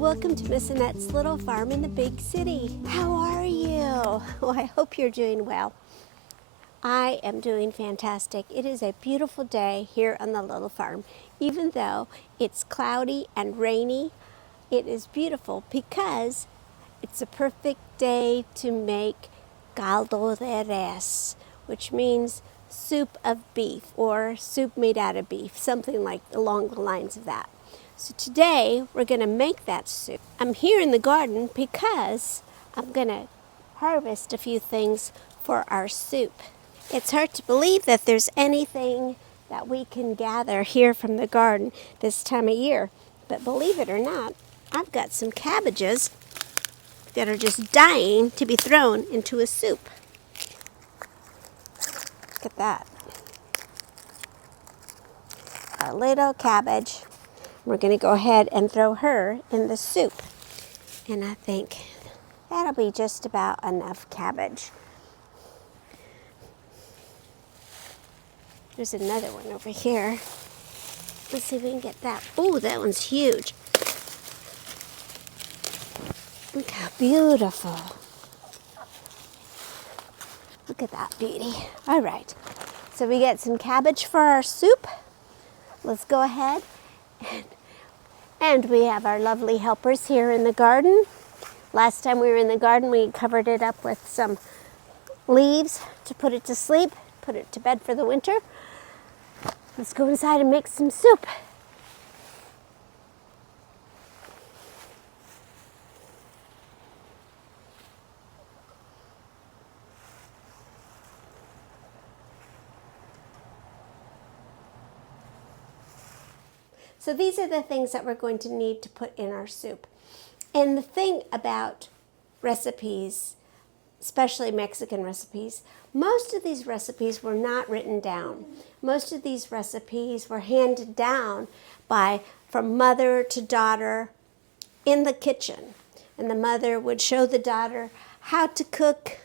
welcome to Miss Annette's little farm in the big city. How are you? Well, I hope you're doing well. I am doing fantastic. It is a beautiful day here on the little farm. Even though it's cloudy and rainy, it is beautiful because it's a perfect day to make Cauldo de Res, which means soup of beef or soup made out of beef, something like along the lines of that. So today we're going to make that soup. I'm here in the garden because I'm going to harvest a few things for our soup. It's hard to believe that there's anything that we can gather here from the garden this time of year. But believe it or not, I've got some cabbages that are just dying to be thrown into a soup. Look at that. A little cabbage. We're going to go ahead and throw her in the soup. And I think that'll be just about enough cabbage. There's another one over here. Let's see if we can get that. Oh, that one's huge. Look how beautiful. Look at that beauty. All right. So we get some cabbage for our soup. Let's go ahead. And we have our lovely helpers here in the garden. Last time we were in the garden, we covered it up with some leaves to put it to sleep, put it to bed for the winter. Let's go inside and make some soup. So these are the things that we're going to need to put in our soup. And the thing about recipes, especially Mexican recipes, most of these recipes were not written down. Most of these recipes were handed down from mother to daughter in the kitchen. And the mother would show the daughter how to cook,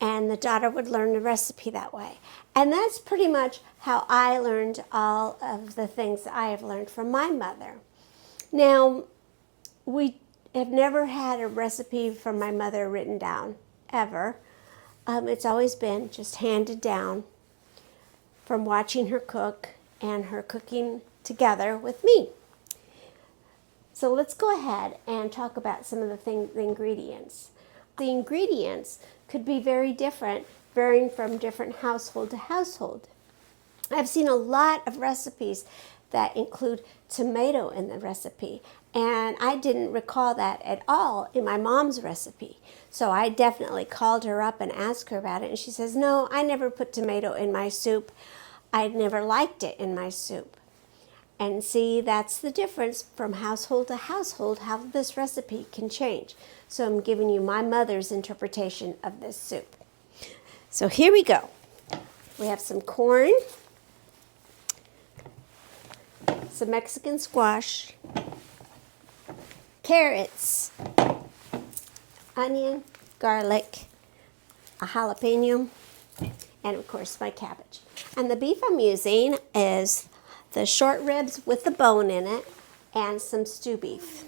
and the daughter would learn the recipe that way. And that's pretty much how I learned all of the things that I have learned from my mother. Now, we have never had a recipe from my mother written down, ever. It's always been just handed down from watching her cook and her cooking together with me. So let's go ahead and talk about some of the ingredients. The ingredients could be very different, varying from different household to household. I've seen a lot of recipes that include tomato in the recipe, and I didn't recall that at all in my mom's recipe. So I definitely called her up and asked her about it, and she says, no, I never put tomato in my soup. I never liked it in my soup. And see, that's the difference from household to household, how this recipe can change. So I'm giving you my mother's interpretation of this soup. So here we go. We have some corn, some Mexican squash, carrots, onion, garlic, a jalapeno, and of course my cabbage. And the beef I'm using is the short ribs with the bone in it and some stew beef.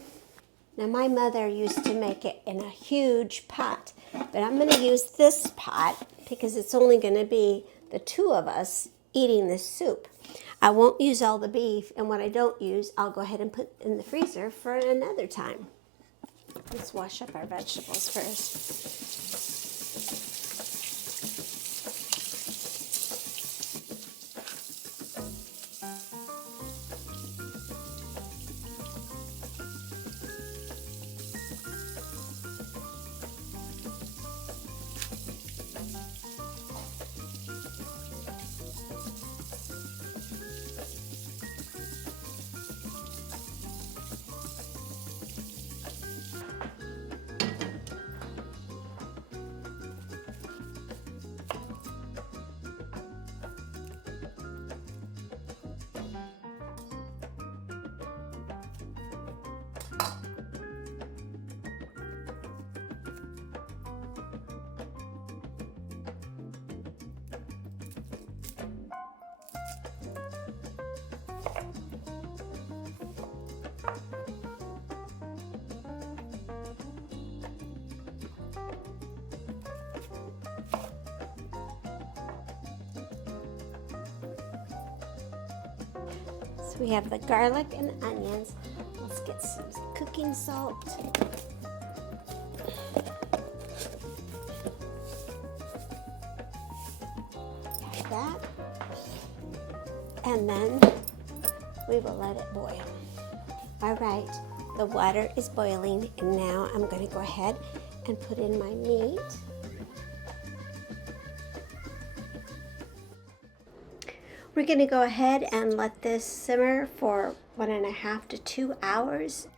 Now my mother used to make it in a huge pot, but I'm going to use this pot because it's only going to be the two of us eating this soup. I won't use all the beef, and what I don't use, I'll go ahead and put in the freezer for another time. Let's wash up our vegetables first. So we have the garlic and onions. Let's get some cooking salt. Like that. And then we will let it boil. All right, the water is boiling, and now I'm going to go ahead and put in my meat. We're going to go ahead and let this simmer for 1.5 to 2 hours.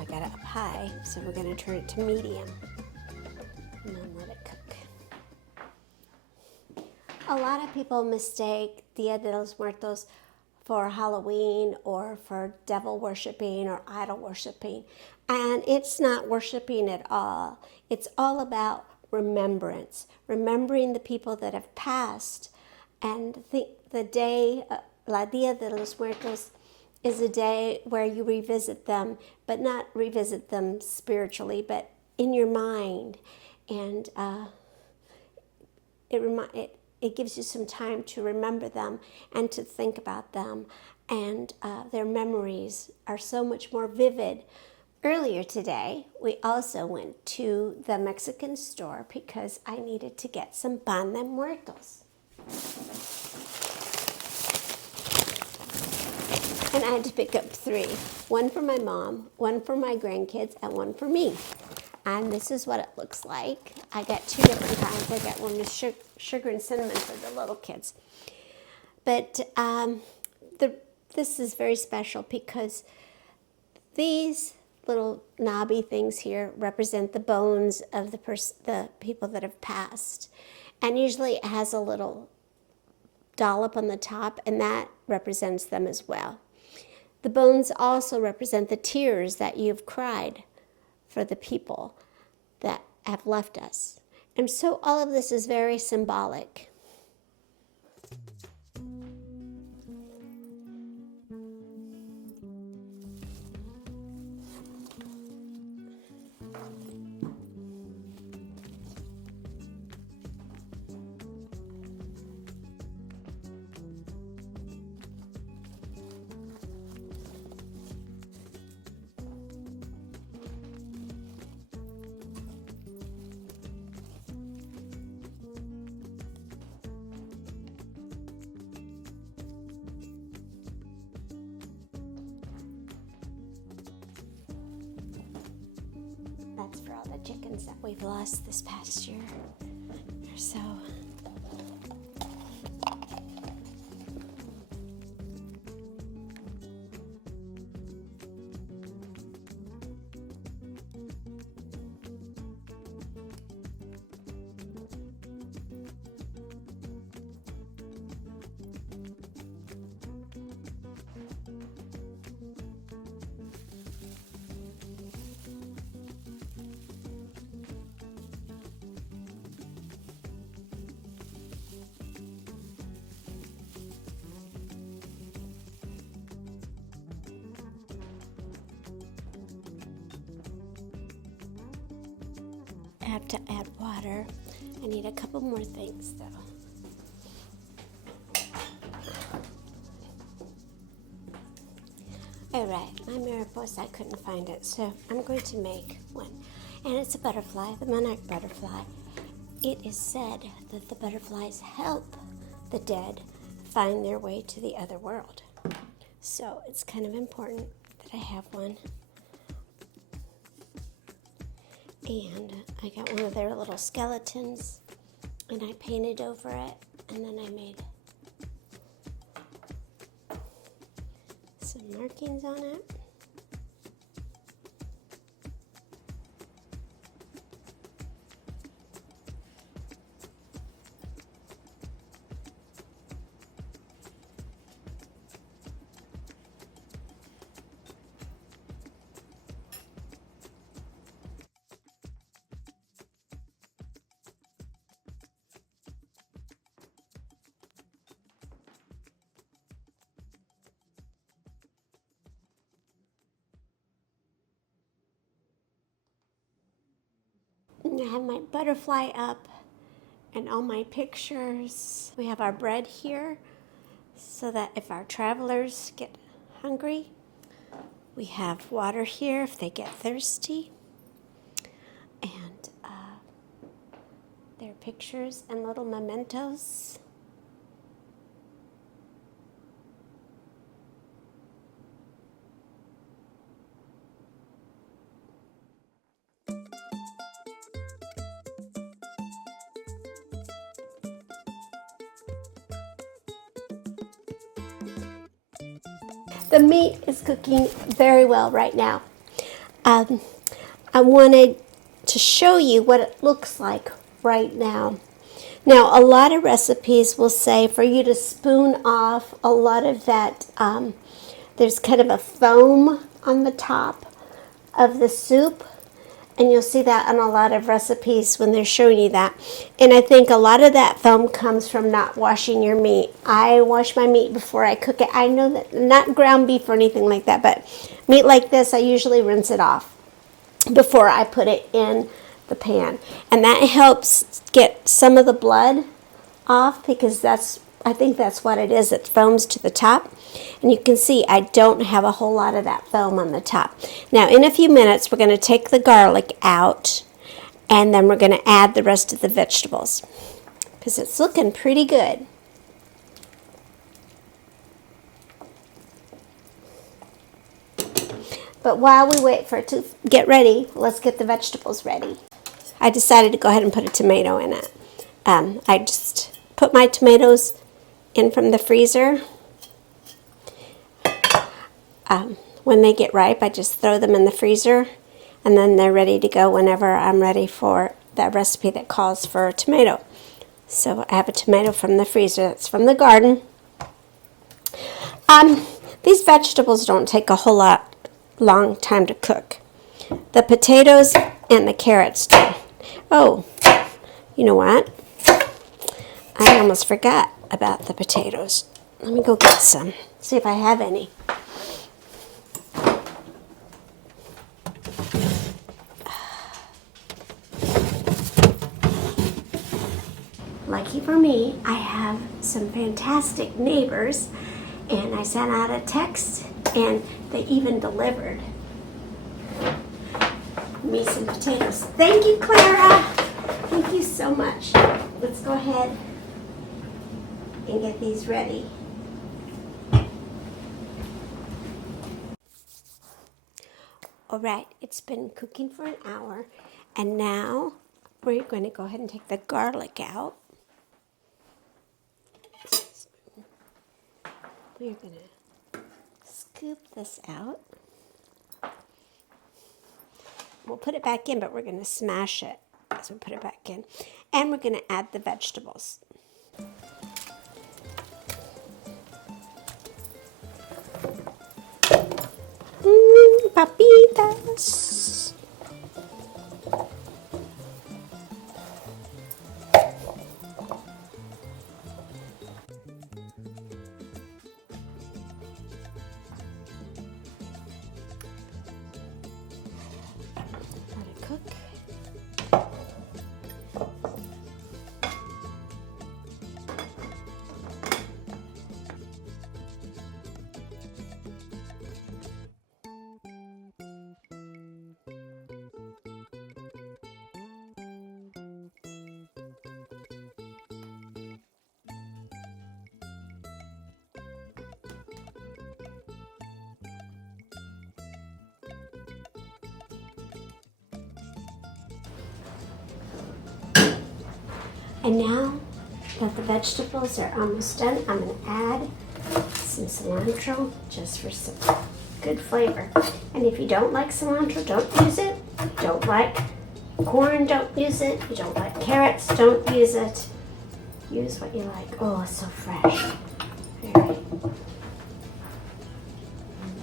I got it up high, so we're going to turn it to medium and then let it cook. A lot of people mistake Dia de los Muertos for Halloween or for devil worshiping or idol worshiping, and it's not worshiping at all. It's all about remembrance, remembering the people that have passed. And the day, La Dia de los Muertos, is a day where you revisit them, but not revisit them spiritually, but in your mind. And it gives you some time to remember them and to think about them. And their memories are so much more vivid. Earlier today, we also went to the Mexican store because I needed to get some pan de muertos. And I had to pick up 3. One for my mom, one for my grandkids, and one for me. And this is what it looks like. I got 2 different kinds. I got one with sugar and cinnamon for the little kids. But this is very special because these little knobby things here represent the bones of the people that have passed. And usually it has a little dollop on the top, and that represents them as well. The bones also represent the tears that you've cried for the people that have left us. And so all of this is very symbolic. That's for all the chickens that we've lost this past year or so. I have to add water. I need a couple more things though. All right, my mariposa, I couldn't find it, so I'm going to make one. And it's a butterfly, the monarch butterfly. It is said that the butterflies help the dead find their way to the other world. So it's kind of important that I have one. And I got one of their little skeletons, and I painted over it, and then I made some markings on it. And I have my butterfly up, and all my pictures. We have our bread here so that if our travelers get hungry, we have water here if they get thirsty. And their pictures and little mementos. The meat is cooking very well right now. I wanted to show you what it looks like right now. Now, a lot of recipes will say for you to spoon off a lot of that, there's kind of a foam on the top of the soup. And you'll see that on a lot of recipes when they're showing you that. And I think a lot of that foam comes from not washing your meat. I wash my meat before I cook it. I know that, not ground beef or anything like that, but meat like this, I usually rinse it off before I put it in the pan. And that helps get some of the blood off because I think that's what it is. It foams to the top. And you can see I don't have a whole lot of that foam on the top. Now in a few minutes we're going to take the garlic out and then we're going to add the rest of the vegetables because it's looking pretty good. But while we wait for it to get ready, let's get the vegetables ready. I decided to go ahead and put a tomato in it. I just put my tomatoes in from the freezer. When they get ripe, I just throw them in the freezer, and then they're ready to go whenever I'm ready for that recipe that calls for a tomato. So I have a tomato from the freezer. That's from the garden. These vegetables don't take a whole long time to cook. The potatoes and the carrots do. Oh, you know what? I almost forgot about the potatoes. Let me go get some. See if I have any. Lucky for me, I have some fantastic neighbors, and I sent out a text, and they even delivered me some potatoes. Thank you, Clara. Thank you so much. Let's go ahead and get these ready. All right, it's been cooking for an hour, and now we're going to go ahead and take the garlic out. We're going to scoop this out. We'll put it back in, but we're going to smash it as we put it back in. And we're going to add the vegetables. Papitas. Let it cook. And now that the vegetables are almost done, I'm going to add some cilantro just for some good flavor. And if you don't like cilantro, don't use it. If you don't like corn, don't use it. If you don't like carrots, don't use it. Use what you like. Oh, it's so fresh. Very.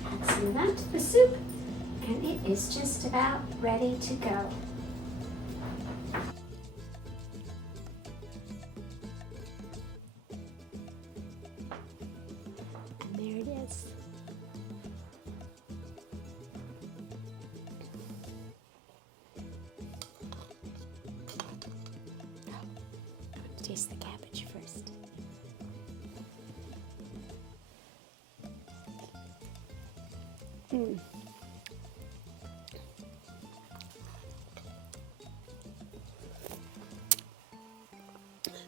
Add some of that to the soup, and it is just about ready to go. There it is. taste the cabbage first.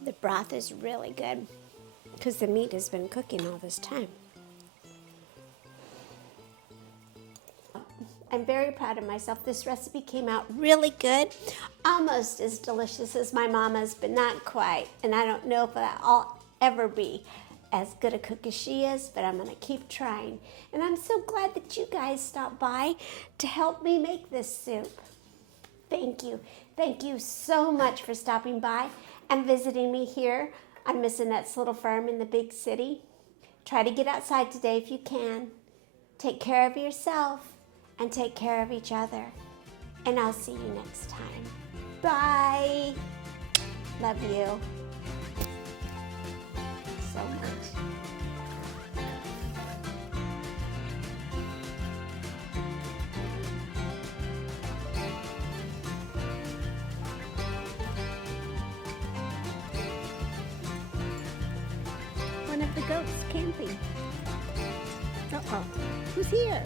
The broth is really good because the meat has been cooking all this time. I'm very proud of myself. This recipe came out really good, almost as delicious as my mama's, but not quite. And I don't know if I'll ever be as good a cook as she is, but I'm gonna keep trying. And I'm so glad that you guys stopped by to help me make this soup. Thank you. Thank you so much for stopping by and visiting me here on Miss Annette's little farm in the big city. Try to get outside today if you can. Take care of yourself and take care of each other. And I'll see you next time. Bye. Love you so much. One of the goats camping. Uh-oh, who's here?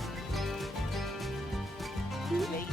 Late.